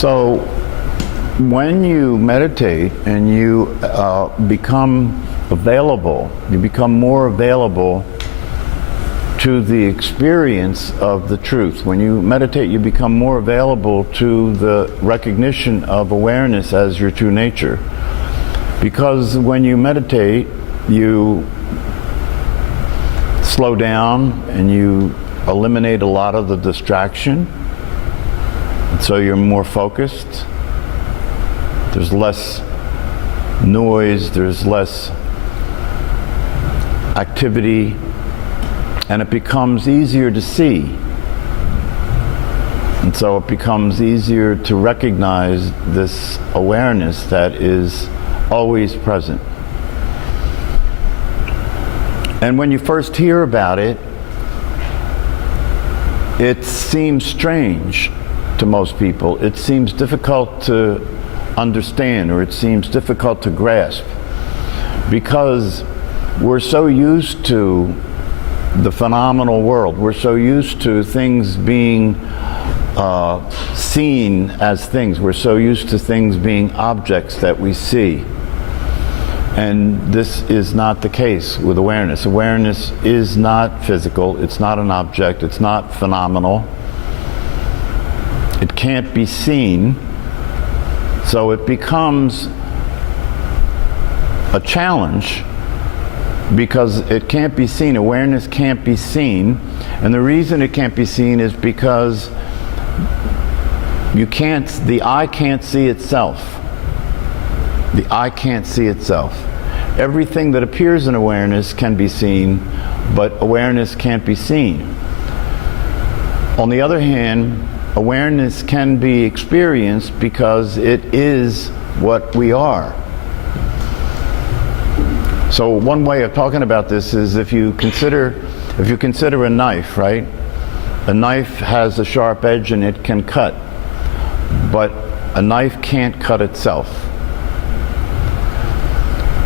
So when you meditate and you become available, you become more available to the experience of the truth. When you meditate, you become more available to the recognition of awareness as your true nature. Because when you meditate, you slow down and you eliminate a lot of the distraction. And so you're more focused. There's less noise, there's less activity, and it becomes easier to see. And so it becomes easier to recognize this awareness that is always present. And when you first hear about it, it seems strange to most people. It seems difficult to understand, or it seems difficult to grasp, because we're so used to the phenomenal world. We're so used to things being seen as things. We're so used to things being objects that we see. And this is not the case with awareness. Awareness is not physical. It's not an object. It's not phenomenal. It can't be seen. So it becomes a challenge because it can't be seen. Awareness can't be seen. And the reason it can't be seen is because the eye can't see itself. The eye can't see itself. Everything that appears in awareness can be seen, but awareness can't be seen. On the other hand, awareness can be experienced because it is what we are. So one way of talking about this is if you consider a knife, right? A knife has a sharp edge and it can cut, but a knife can't cut itself.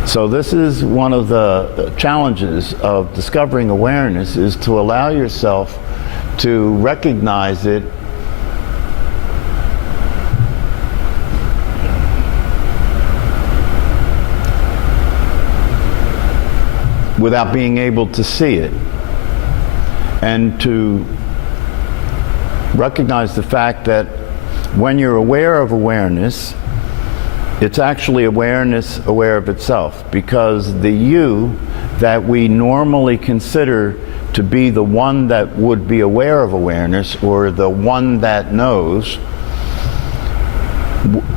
So this is one of the challenges of discovering awareness, is to allow yourself to recognize it without being able to see it, and to recognize the fact that when you're aware of awareness, it's actually awareness aware of itself, because the you that we normally consider to be the one that would be aware of awareness, or the one that knows,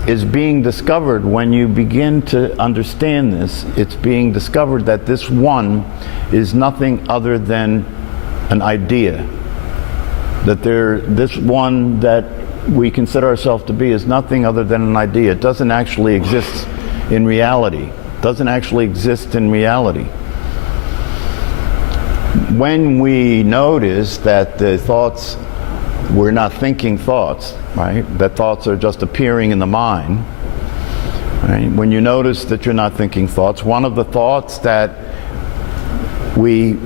is being discovered when you begin to understand this. It's being discovered that this one is nothing other than an idea. That this one that we consider ourselves to be is nothing other than an idea. It doesn't actually exist in reality. It doesn't actually exist in reality. When we notice that the thoughts, we're not thinking thoughts, right? That thoughts are just appearing in the mind, right? When you notice that you're not thinking thoughts, one of the thoughts that we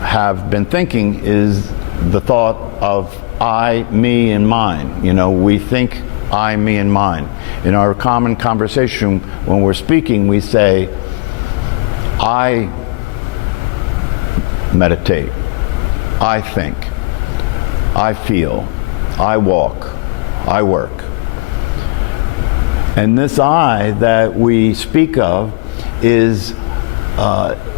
have been thinking is the thought of I, me, and mine. You know, we think I, me, and mine. In our common conversation, when we're speaking, we say, I meditate, I think, I feel, I walk, I work. And this I that we speak of is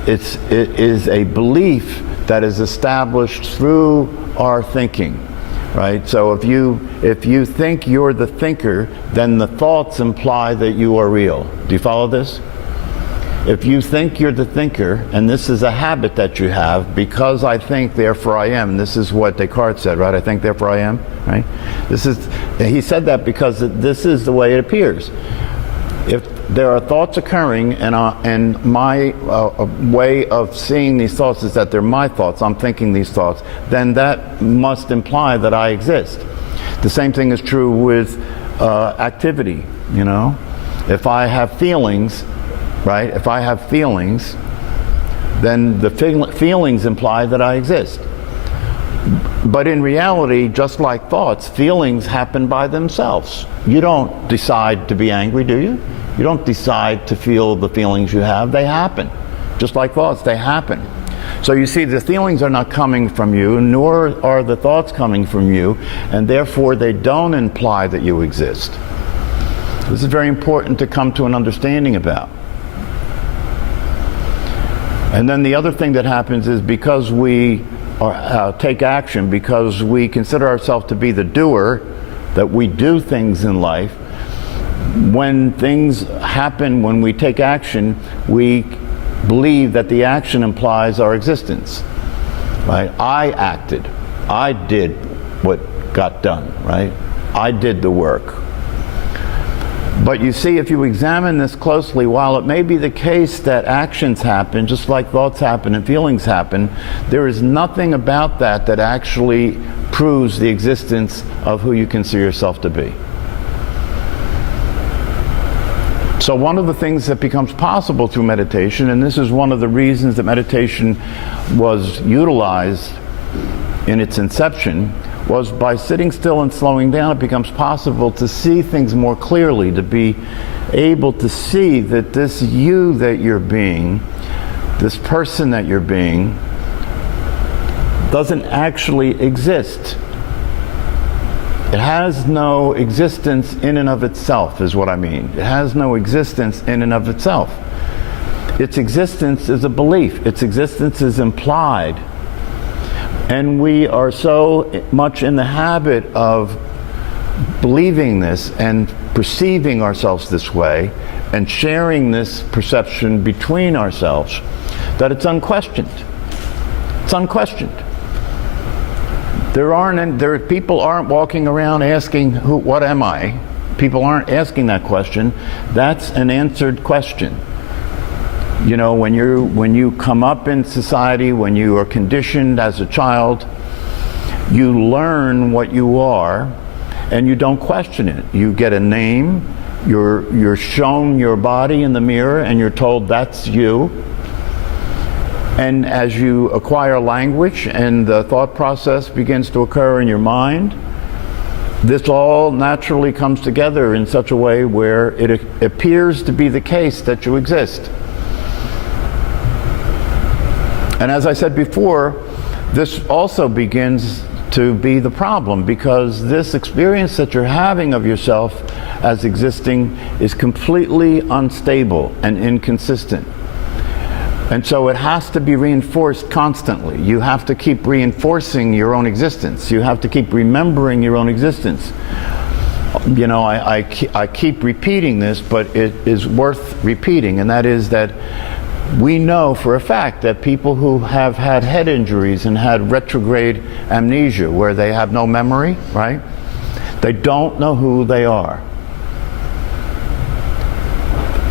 it is a belief that is established through our thinking, right? So if you think you're the thinker, then the thoughts imply that you are real. Do you follow this? If you think you're the thinker, and this is a habit that you have, because I think, therefore I am. This is what Descartes said, right? I think, therefore I am, right? He said that because this is the way it appears. If there are thoughts occurring, and my way of seeing these thoughts is that they're my thoughts, I'm thinking these thoughts, then that must imply that I exist. The same thing is true with activity, you know? If I have feelings, right? If I have feelings, then the feelings imply that I exist. But in reality, just like thoughts, feelings happen by themselves. You don't decide to be angry, do you? You don't decide to feel the feelings you have. They happen. Just like thoughts, they happen. So you see, the feelings are not coming from you, nor are the thoughts coming from you, and therefore they don't imply that you exist. This is very important to come to an understanding about. And then the other thing that happens is, because we take action, because we consider ourselves to be the doer, that we do things in life, when things happen, when we take action, we believe that the action implies our existence, right? I acted. I did what got done, right? I did the work. But you see, if you examine this closely, while it may be the case that actions happen, just like thoughts happen and feelings happen, there is nothing about that that actually proves the existence of who you consider yourself to be. So one of the things that becomes possible through meditation, and this is one of the reasons that meditation was utilized in its inception, was by sitting still and slowing down, it becomes possible to see things more clearly, to be able to see that this you that you're being, this person that you're being, doesn't actually exist. It has no existence in and of itself, is what I mean. It has no existence in and of itself. Its existence is a belief. Its existence is implied. And we are so much in the habit of believing this and perceiving ourselves this way and sharing this perception between ourselves that it's unquestioned. It's unquestioned. People aren't walking around asking, what am I? People aren't asking that question. That's an answered question. You know, when you come up in society, when you are conditioned as a child, you learn what you are and you don't question it. You get a name, you're shown your body in the mirror and you're told that's you. And as you acquire language and the thought process begins to occur in your mind, this all naturally comes together in such a way where it appears to be the case that you exist. And as I said before, this also begins to be the problem, because this experience that you're having of yourself as existing is completely unstable and inconsistent. And so it has to be reinforced constantly. You have to keep reinforcing your own existence. You have to keep remembering your own existence. You know, I keep repeating this, but it is worth repeating, and that is that we know for a fact that people who have had head injuries and had retrograde amnesia, where they have no memory, right? They don't know who they are.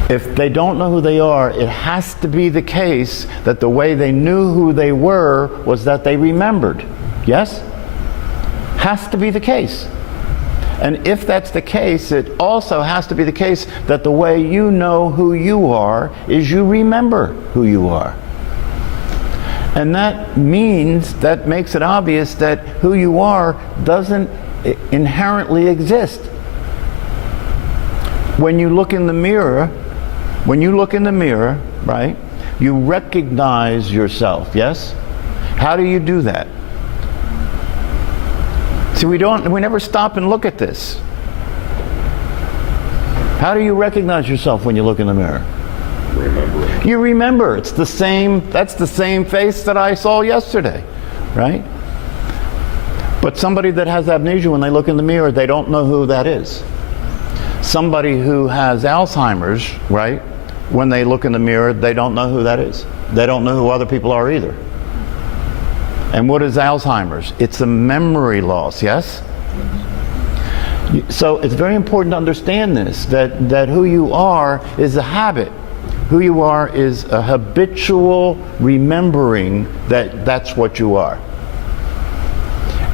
If they don't know who they are, it has to be the case that the way they knew who they were was that they remembered. Yes? Has to be the case. And if that's the case, it also has to be the case that the way you know who you are is you remember who you are. And that makes it obvious that who you are doesn't inherently exist. When you look in the mirror, right, you recognize yourself, yes? How do you do that? See, we never stop and look at this. How do you recognize yourself when you look in the mirror? Remembering. You remember. That's the same face that I saw yesterday, right? But somebody that has amnesia, when they look in the mirror, they don't know who that is. Somebody who has Alzheimer's, right, when they look in the mirror, they don't know who that is. They don't know who other people are either. And what is Alzheimer's? It's a memory loss, yes? So it's very important to understand this, that who you are is a habit. Who you are is a habitual remembering that that's what you are.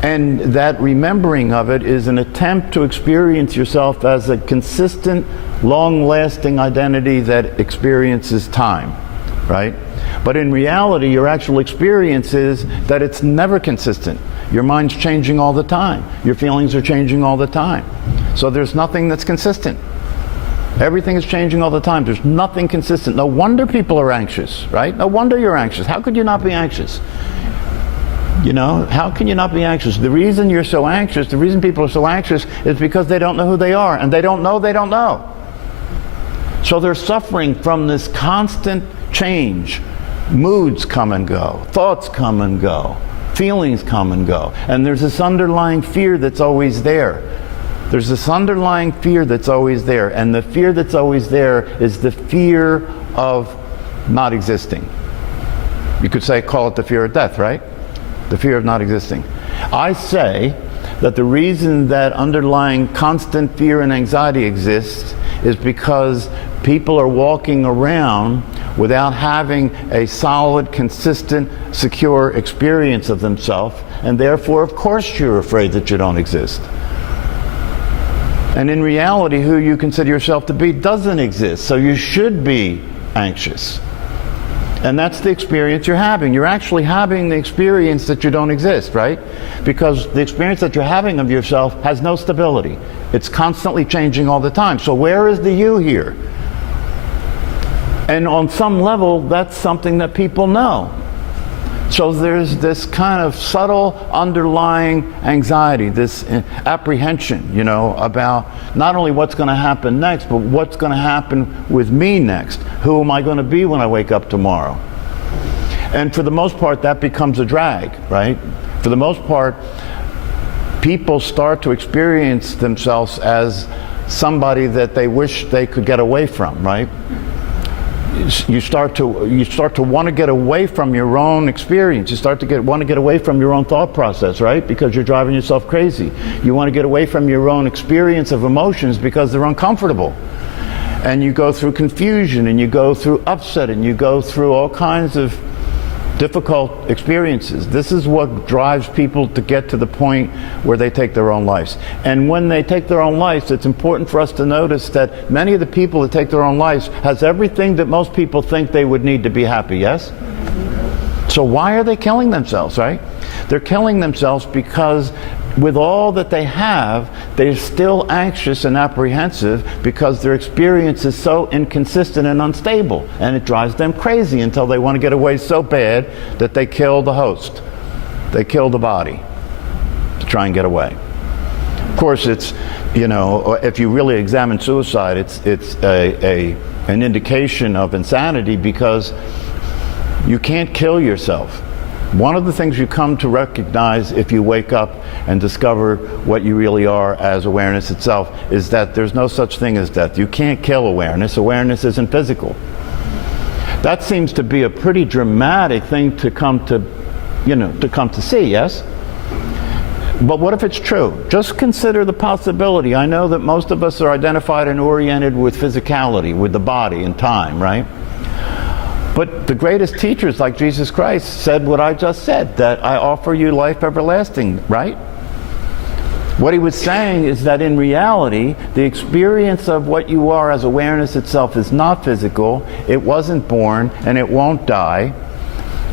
And that remembering of it is an attempt to experience yourself as a consistent, long-lasting identity that experiences time, right? But in reality, your actual experience is that it's never consistent. Your mind's changing all the time. Your feelings are changing all the time. So there's nothing that's consistent. Everything is changing all the time. There's nothing consistent. No wonder people are anxious, right? No wonder you're anxious. How could you not be anxious? You know, how can you not be anxious? The reason you're so anxious, the reason people are so anxious is because they don't know who they are, and they don't know they don't know. So they're suffering from this constant change. Moods come and go. Thoughts come and go. Feelings come and go. And there's this underlying fear that's always there. There's this underlying fear that's always there. And the fear that's always there is the fear of not existing. You could say, call it the fear of death, right? The fear of not existing. I say that the reason that underlying constant fear and anxiety exists is because people are walking around without having a solid, consistent, secure experience of themselves, and therefore, of course, you're afraid that you don't exist. And in reality, who you consider yourself to be doesn't exist, so you should be anxious. And that's the experience you're having. You're actually having the experience that you don't exist, right? Because the experience that you're having of yourself has no stability. It's constantly changing all the time. So where is the you here? And on some level, that's something that people know. So there's this kind of subtle underlying anxiety, this apprehension, you know, about not only what's going to happen next, but what's going to happen with me next. Who am I going to be when I wake up tomorrow? And for the most part, that becomes a drag, right? For the most part, people start to experience themselves as somebody that they wish they could get away from, right? You start to want to get away from your own experience. You start to want to get away from your own thought process, right? Because you're driving yourself crazy. You want to get away from your own experience of emotions because they're uncomfortable. And you go through confusion, and you go through upset, and you go through all kinds of difficult experiences. This is what drives people to get to the point where they take their own lives. And when they take their own lives, it's important for us to notice that many of the people that take their own lives has everything that most people think they would need to be happy, yes? So why are they killing themselves, right? They're killing themselves because with all that they have, they're still anxious and apprehensive because their experience is so inconsistent and unstable, and it drives them crazy until they want to get away so bad that they kill the host. They kill the body to try and get away. Of course, it's, you know, if you really examine suicide, it's an indication of insanity because you can't kill yourself. One of the things you come to recognize if you wake up and discover what you really are as awareness itself is that there's no such thing as death. You can't kill awareness. Awareness isn't physical. That seems to be a pretty dramatic thing to come to, you know, to come to see, yes? But what if it's true? Just consider the possibility. I know that most of us are identified and oriented with physicality, with the body and time, right? But the greatest teachers like Jesus Christ said what I just said, that I offer you life everlasting, right? What he was saying is that in reality, the experience of what you are as awareness itself is not physical, it wasn't born, and it won't die.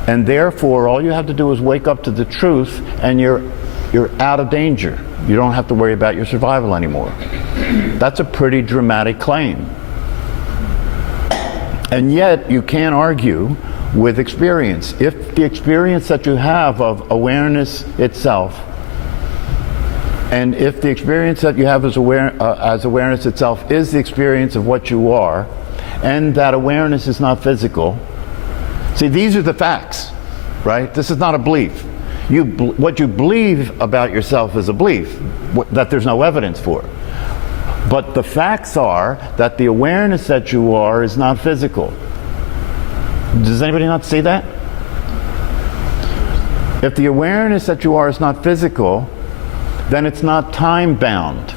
And therefore, all you have to do is wake up to the truth, and you're out of danger. You don't have to worry about your survival anymore. That's a pretty dramatic claim. And yet, you can't argue with experience. If the experience that you have of awareness itself, and if the experience that you have as awareness itself is the experience of what you are, and that awareness is not physical, see, these are the facts, right? This is not a belief. What you believe about yourself is a belief that there's no evidence for. But the facts are that the awareness that you are is not physical. Does anybody not see that? If the awareness that you are is not physical, then it's not time-bound.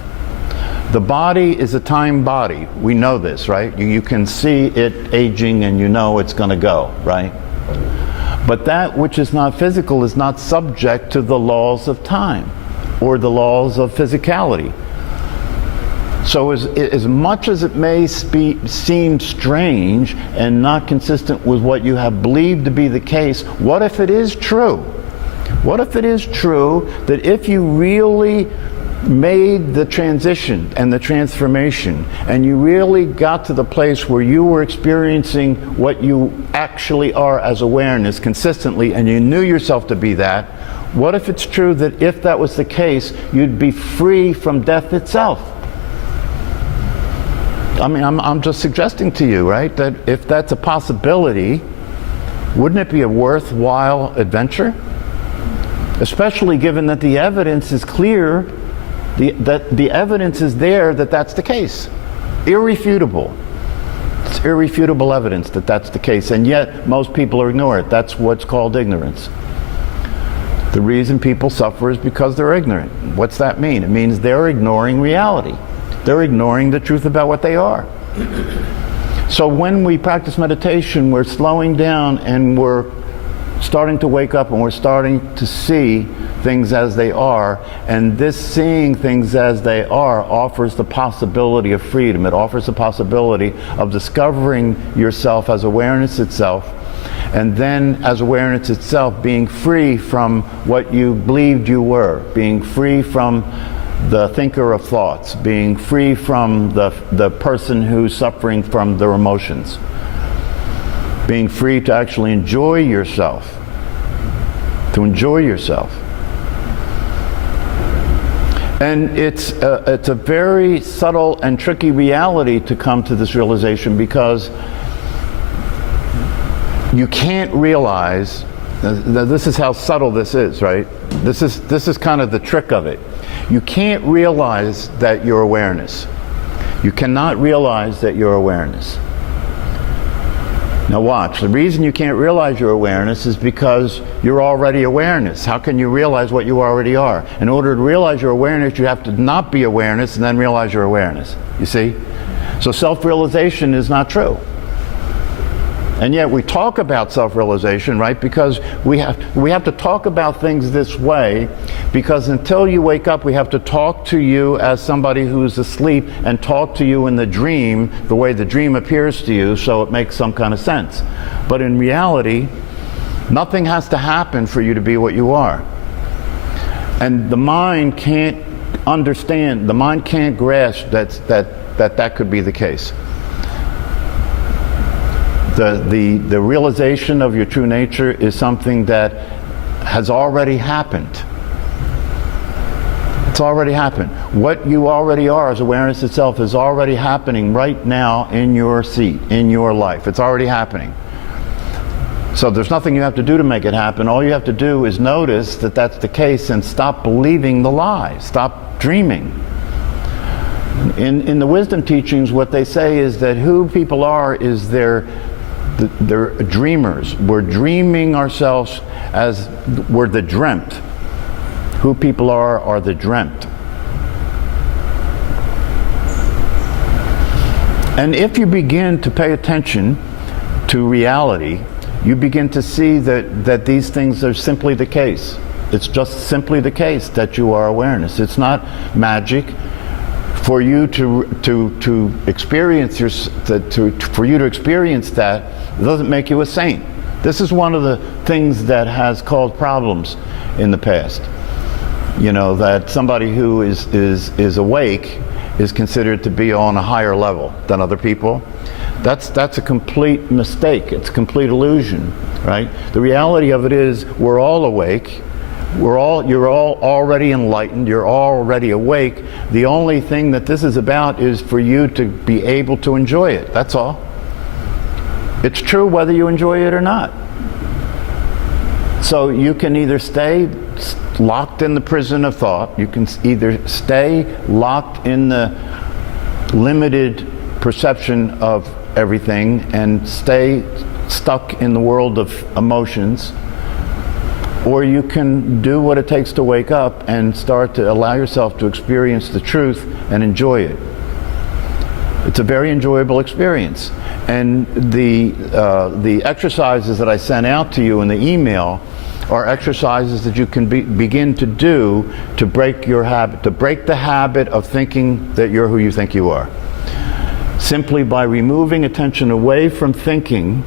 The body is a time body. We know this, right? You can see it aging and you know it's going to go, right? But that which is not physical is not subject to the laws of time or the laws of physicality. So as much as it may seem strange and not consistent with what you have believed to be the case, what if it is true? What if it is true that if you really made the transition and the transformation, and you really got to the place where you were experiencing what you actually are as awareness consistently, and you knew yourself to be that, what if it's true that if that was the case, you'd be free from death itself? I mean, I'm just suggesting to you, right, that if that's a possibility, wouldn't it be a worthwhile adventure? Especially given that the evidence is clear, that the evidence is there that that's the case. Irrefutable. It's irrefutable evidence that that's the case, and yet most people ignore it. That's what's called ignorance. The reason people suffer is because they're ignorant. What's that mean? It means they're ignoring reality. They're ignoring the truth about what they are. So when we practice meditation, we're slowing down and we're starting to wake up and we're starting to see things as they are, and this seeing things as they are offers the possibility of freedom. It offers the possibility of discovering yourself as awareness itself, and then as awareness itself being free from what you believed you were, being free from the thinker of thoughts, being free from the person who's suffering from their emotions, being free to actually enjoy yourself, to enjoy yourself. And it's a very subtle and tricky reality to come to this realization, because you can't realize, this is how subtle this is, right? This is kind of the trick of it. You can't realize that you're awareness. You cannot realize that you're awareness. Now watch, the reason you can't realize your awareness is because you're already awareness. How can you realize what you already are? In order to realize your awareness, you have to not be awareness and then realize your awareness. You see? So self-realization is not true. And yet we talk about self-realization, right? Because we have to talk about things this way, because until you wake up, we have to talk to you as somebody who's asleep and talk to you in the dream, the way the dream appears to you, so it makes some kind of sense. But in reality, nothing has to happen for you to be what you are. And the mind can't understand, the mind can't grasp that could be the case. The realization of your true nature is something that has already happened. It's already happened. What you already are as awareness itself is already happening right now in your seat, in your life. It's already happening. So there's nothing you have to do to make it happen. All you have to do is notice that that's the case and stop believing the lie. Stop dreaming. In the wisdom teachings, what they say is that who people are is they're dreamers. We're dreaming ourselves as we're the dreamt. Who people are the dreamt. And if you begin to pay attention to reality, you begin to see that these things are simply the case. It's just simply the case that you are awareness. It's not magic. For you to experience for you to experience that, it doesn't make you a saint. This is one of the things that has caused problems in the past. You know, that somebody who is awake is considered to be on a higher level than other people. That's a complete mistake. It's a complete illusion, right? The reality of it is we're all awake. You're all already enlightened. You're already awake. The only thing that this is about is for you to be able to enjoy it. That's all. It's true whether you enjoy it or not. So you can either stay locked in the prison of thought. You can either stay locked in the limited perception of everything and stay stuck in the world of emotions, or you can do what it takes to wake up and start to allow yourself to experience the truth and enjoy it. It's a very enjoyable experience. And the exercises that I sent out to you in the email are exercises that you can begin to do to break your habit, to break the habit of thinking that you're who you think you are. Simply by removing attention away from thinking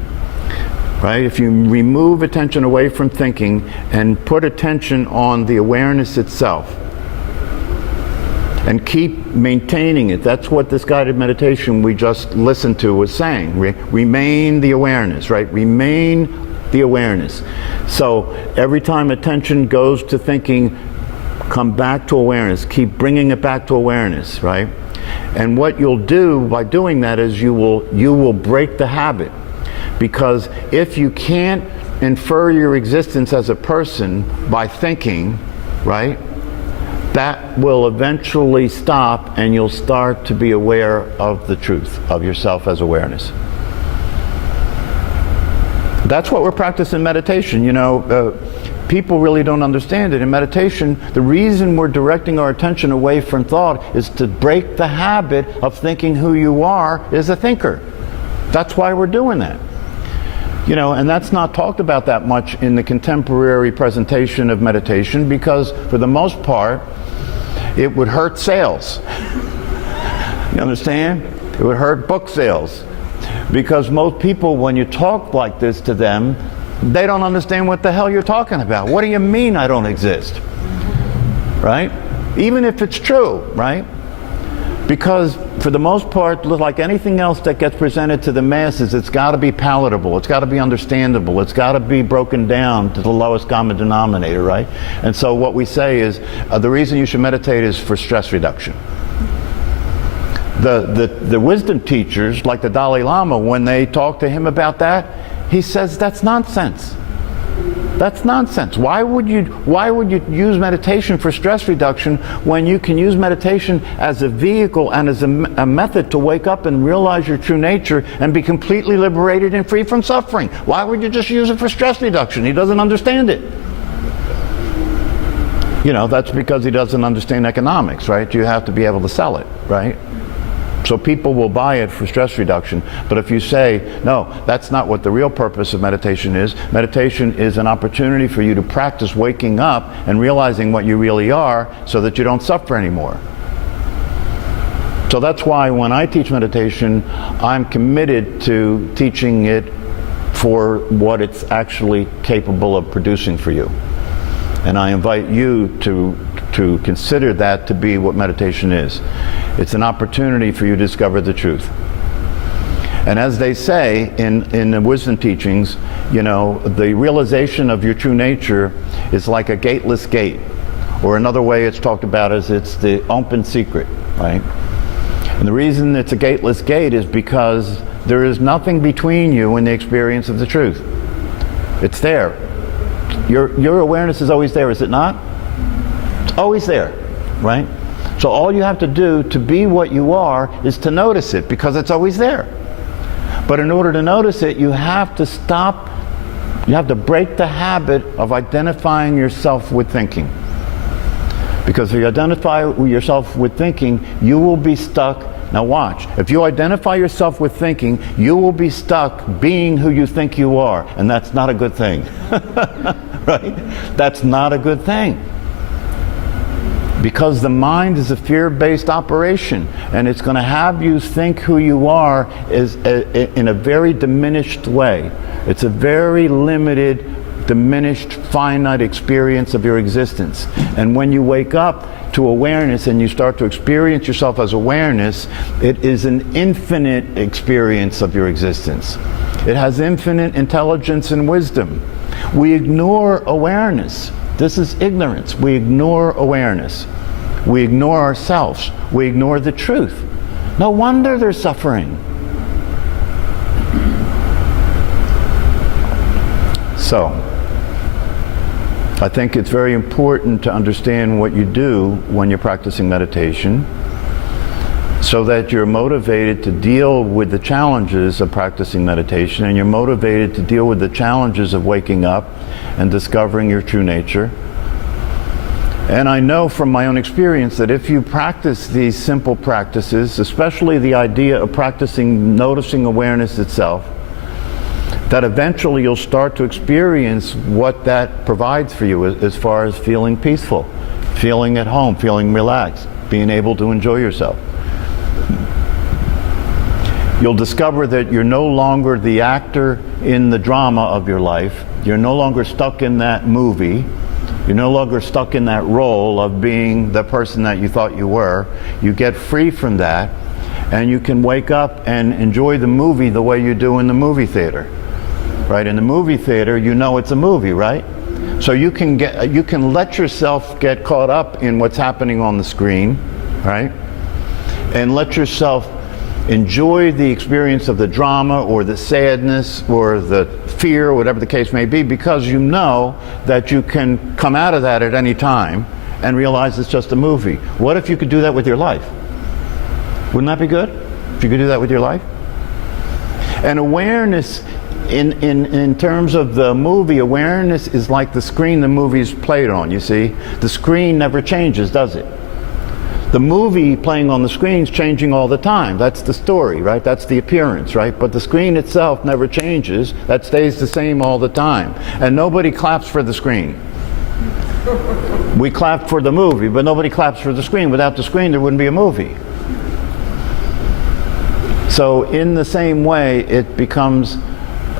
right? If you remove attention away from thinking and put attention on the awareness itself and keep maintaining it, that's what this guided meditation we just listened to was saying. Remain the awareness, right? Remain the awareness. So every time attention goes to thinking, come back to awareness. Keep bringing it back to awareness, right? And what you'll do by doing that is you will break the habit. Because if you can't infer your existence as a person by thinking, right, that will eventually stop and you'll start to be aware of the truth of yourself as awareness. That's what we're practicing in meditation. You know, people really don't understand it. In meditation, the reason we're directing our attention away from thought is to break the habit of thinking who you are is a thinker. That's why we're doing that. You know, and that's not talked about that much in the contemporary presentation of meditation because, for the most part, it would hurt sales. You understand? It would hurt book sales. Because most people, when you talk like this to them, they don't understand what the hell you're talking about. What do you mean I don't exist? Right? Even if it's true, right? Because for the most part, like anything else that gets presented to the masses, it's got to be palatable, it's got to be understandable, it's got to be broken down to the lowest common denominator, right? And so what we say is, the reason you should meditate is for stress reduction. The wisdom teachers, like the Dalai Lama, when they talk to him about that, he says that's nonsense. That's nonsense. Why would you use meditation for stress reduction when you can use meditation as a vehicle and as a method to wake up and realize your true nature and be completely liberated and free from suffering? Why would you just use it for stress reduction? He doesn't understand it. You know, that's because he doesn't understand economics, right? You have to be able to sell it, right? So people will buy it for stress reduction. But if you say, no, that's not what the real purpose of meditation is. Meditation is an opportunity for you to practice waking up and realizing what you really are so that you don't suffer anymore. So that's why when I teach meditation, I'm committed to teaching it for what it's actually capable of producing for you. And I invite you to consider that to be what meditation is. It's an opportunity for you to discover the truth. And as they say in the wisdom teachings, you know, the realization of your true nature is like a gateless gate. Or another way it's talked about is it's the open secret, right? And the reason it's a gateless gate is because there is nothing between you and the experience of the truth. It's there. Your awareness is always there, is it not? It's always there, right? So all you have to do to be what you are is to notice it, because it's always there. But in order to notice it, you have to stop, you have to break the habit of identifying yourself with thinking. Because if you identify yourself with thinking, you will be stuck. Now watch, if you identify yourself with thinking, you will be stuck being who you think you are, and that's not a good thing. Right? That's not a good thing. Because the mind is a fear-based operation, and it's going to have you think who you are in a very diminished way. It's a very limited, diminished, finite experience of your existence. And when you wake up to awareness and you start to experience yourself as awareness, it is an infinite experience of your existence. It has infinite intelligence and wisdom. We ignore awareness. This is ignorance. We ignore awareness. We ignore ourselves. We ignore the truth. No wonder they're suffering. So, I think it's very important to understand what you do when you're practicing meditation, so that you're motivated to deal with the challenges of practicing meditation, and you're motivated to deal with the challenges of waking up and discovering your true nature. And I know from my own experience that if you practice these simple practices, especially the idea of practicing noticing awareness itself, that eventually you'll start to experience what that provides for you as far as feeling peaceful, feeling at home, feeling relaxed, being able to enjoy yourself. You'll discover that you're no longer the actor in the drama of your life. You're no longer stuck in that movie. You're no longer stuck in that role of being the person that you thought you were. You get free from that, and you can wake up and enjoy the movie the way you do in the movie theater. Right? In the movie theater, you know it's a movie, right? So you can let yourself get caught up in what's happening on the screen, right? And let yourself enjoy the experience of the drama or the sadness or the fear, whatever the case may be, because you know that you can come out of that at any time and realize it's just a movie. What if you could do that with your life? Wouldn't that be good? If you could do that with your life? And awareness, in terms of the movie, awareness is like the screen the movie's played on, you see? The screen never changes, does it? The movie playing on the screen is changing all the time. That's the story, right? That's the appearance, right? But the screen itself never changes. That stays the same all the time. And nobody claps for the screen. We clap for the movie, but nobody claps for the screen. Without the screen, there wouldn't be a movie. So in the same way, it becomes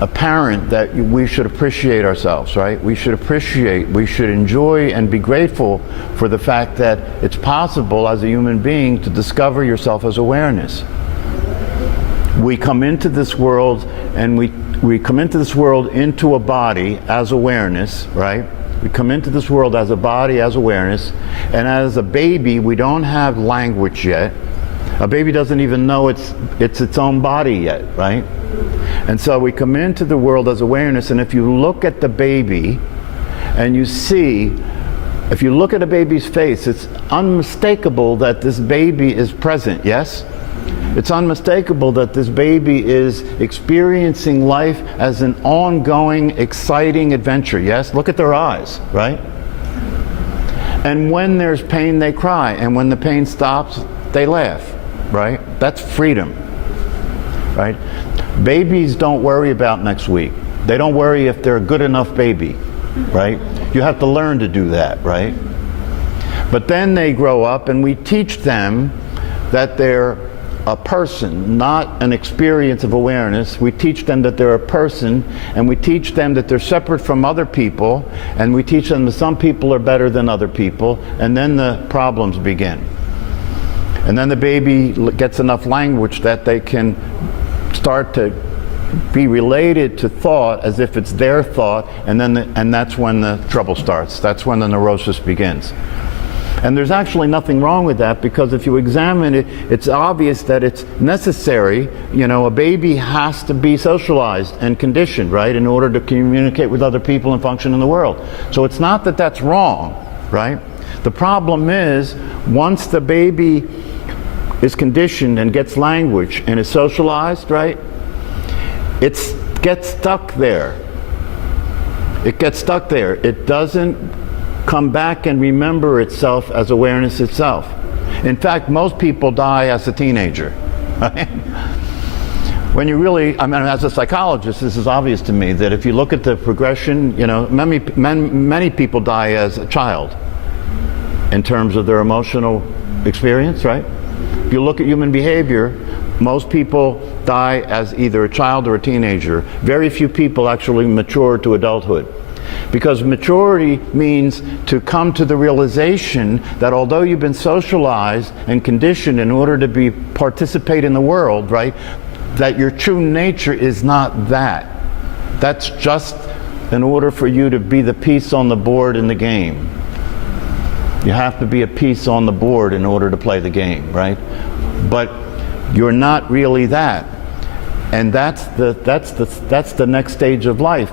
apparent that we should appreciate ourselves, right? We should appreciate, we should enjoy and be grateful for the fact that it's possible as a human being to discover yourself as awareness. We come into this world and we come into this world into a body as awareness, right? We come into this world as a body, as awareness, and as a baby we don't have language yet. A baby doesn't even know it's its own body yet, right? And so we come into the world as awareness, and if you look at the baby and you see, if you look at a baby's face, it's unmistakable that this baby is present, yes? It's unmistakable that this baby is experiencing life as an ongoing, exciting adventure, yes? Look at their eyes, right? And when there's pain, they cry, and when the pain stops, they laugh, right? That's freedom, right? Babies don't worry about next week. They don't worry if they're a good enough baby, right? You have to learn to do that, right? But then they grow up and we teach them that they're a person, not an experience of awareness. We teach them that they're a person, and we teach them that they're separate from other people, and we teach them that some people are better than other people, and then the problems begin. And then the baby gets enough language that they can start to be related to thought as if it's their thought, and that's when the trouble starts. That's when the neurosis begins. And there's actually nothing wrong with that, because if you examine it, it's obvious that it's necessary. You know, a baby has to be socialized and conditioned, right, in order to communicate with other people and function in the world. So it's not that that's wrong, right? The problem is, once the baby is conditioned and gets language and is socialized, right, it gets stuck there. It gets stuck there. It doesn't come back and remember itself as awareness itself. In fact, most people die as a teenager. Right? When you really, I mean, as a psychologist, this is obvious to me that if you look at the progression, you know, many people die as a child in terms of their emotional experience, right? If you look at human behavior, most people die as either a child or a teenager. Very few people actually mature to adulthood. Because maturity means to come to the realization that although you've been socialized and conditioned in order to participate in the world, right, that your true nature is not that. That's just in order for you to be the piece on the board in the game. You have to be a piece on the board in order to play the game, right? But you're not really that. And that's the next stage of life.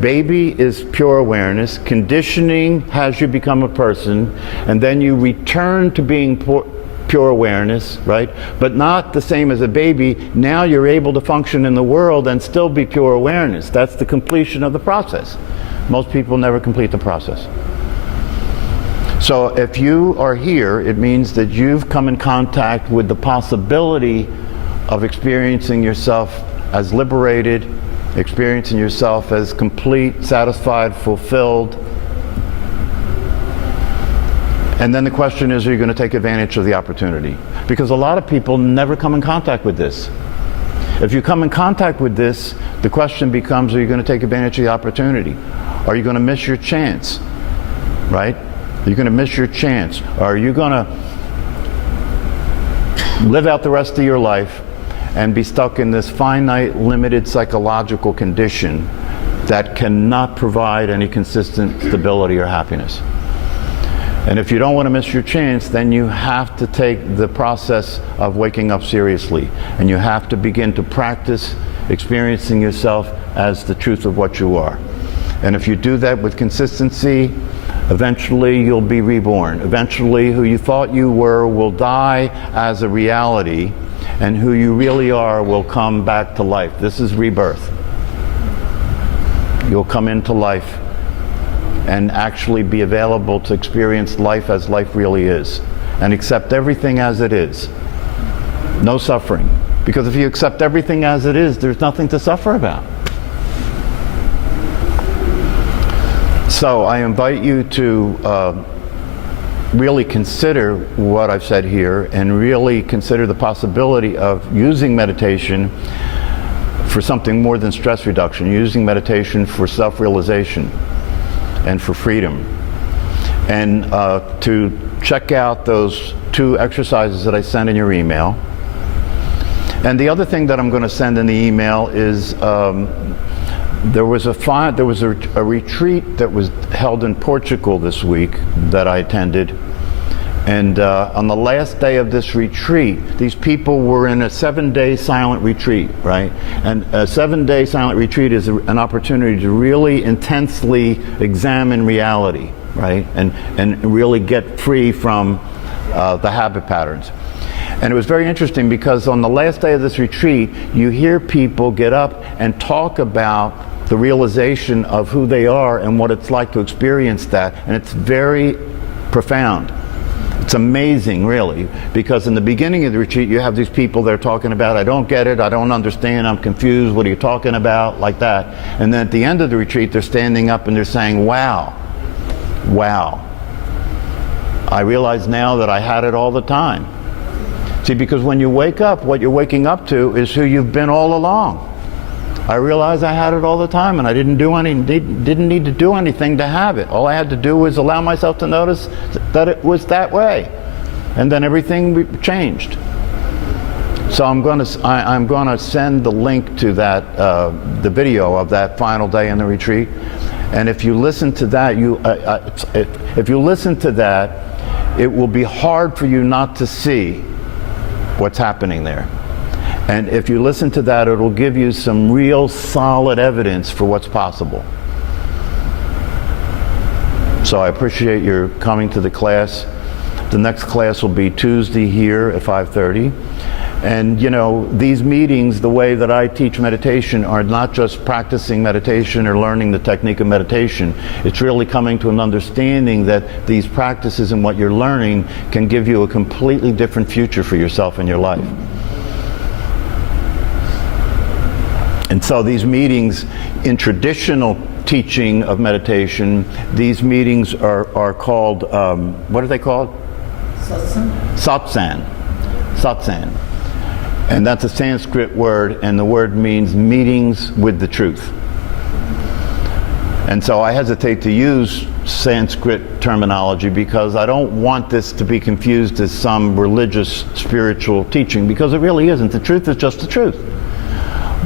Baby is pure awareness. Conditioning has you become a person, and then you return to being pure awareness, right? But not the same as a baby. Now you're able to function in the world and still be pure awareness. That's the completion of the process. Most people never complete the process. So if you are here, it means that you've come in contact with the possibility of experiencing yourself as liberated, experiencing yourself as complete, satisfied, fulfilled. And then the question is, are you going to take advantage of the opportunity? Because a lot of people never come in contact with this. If you come in contact with this, the question becomes, are you going to take advantage of the opportunity? Are you going to miss your chance? Right? Are you going to miss your chance? Are you going to live out the rest of your life and be stuck in this finite, limited psychological condition that cannot provide any consistent stability or happiness? And if you don't want to miss your chance, then you have to take the process of waking up seriously. And you have to begin to practice experiencing yourself as the truth of what you are. And if you do that with consistency, eventually you'll be reborn. Eventually who you thought you were will die as a reality, and who you really are will come back to life. This is rebirth. You'll come into life and actually be available to experience life as life really is, and accept everything as it is. No suffering. Because if you accept everything as it is, there's nothing to suffer about. So I invite you to really consider what I've said here, and really consider the possibility of using meditation for something more than stress reduction, using meditation for self-realization and for freedom. And to check out those 2 exercises that I sent in your email. And the other thing that I'm going to send in the email is there was a retreat that was held in Portugal this week that I attended. And on the last day of this retreat, these people were in a 7-day silent retreat, right? And a 7-day silent retreat is an opportunity to really intensely examine reality, right? And really get free from the habit patterns. And it was very interesting because on the last day of this retreat, you hear people get up and talk about the realization of who they are and what it's like to experience that. And it's very profound. It's amazing, really, because in the beginning of the retreat, you have these people that are talking about, I don't get it, I don't understand, I'm confused, what are you talking about, like that. And then at the end of the retreat, they're standing up and they're saying, wow, wow. I realize now that I had it all the time. See, because when you wake up, what you're waking up to is who you've been all along. I realized I had it all the time, and I didn't need to do anything to have it. All I had to do was allow myself to notice that it was that way, and then everything changed. So I'm going to send the link to that the video of that final day in the retreat, and if you listen to that, if you listen to that, it will be hard for you not to see what's happening there. And if you listen to that, it'll give you some real solid evidence for what's possible. So I appreciate your coming to the class. The next class will be Tuesday here at 5:30. And you know, these meetings, the way that I teach meditation, are not just practicing meditation or learning the technique of meditation. It's really coming to an understanding that these practices and what you're learning can give you a completely different future for yourself and your life. And so these meetings, in traditional teaching of meditation, these meetings are called, what are they called? Satsang. Satsang. And that's a Sanskrit word, and the word means meetings with the truth. And so I hesitate to use Sanskrit terminology because I don't want this to be confused as some religious, spiritual teaching, because it really isn't. The truth is just the truth.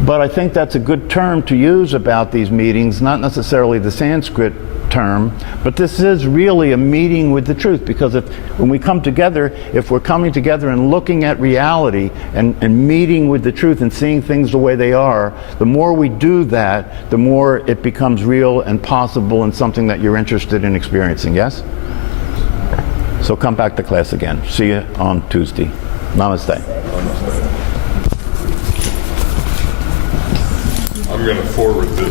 But I think that's a good term to use about these meetings, not necessarily the Sanskrit term, but this is really a meeting with the truth, because when we come together, if we're coming together and looking at reality and meeting with the truth and seeing things the way they are, the more we do that, the more it becomes real and possible and something that you're interested in experiencing, yes? So come back to class again. See you on Tuesday. Namaste. I'm going to forward this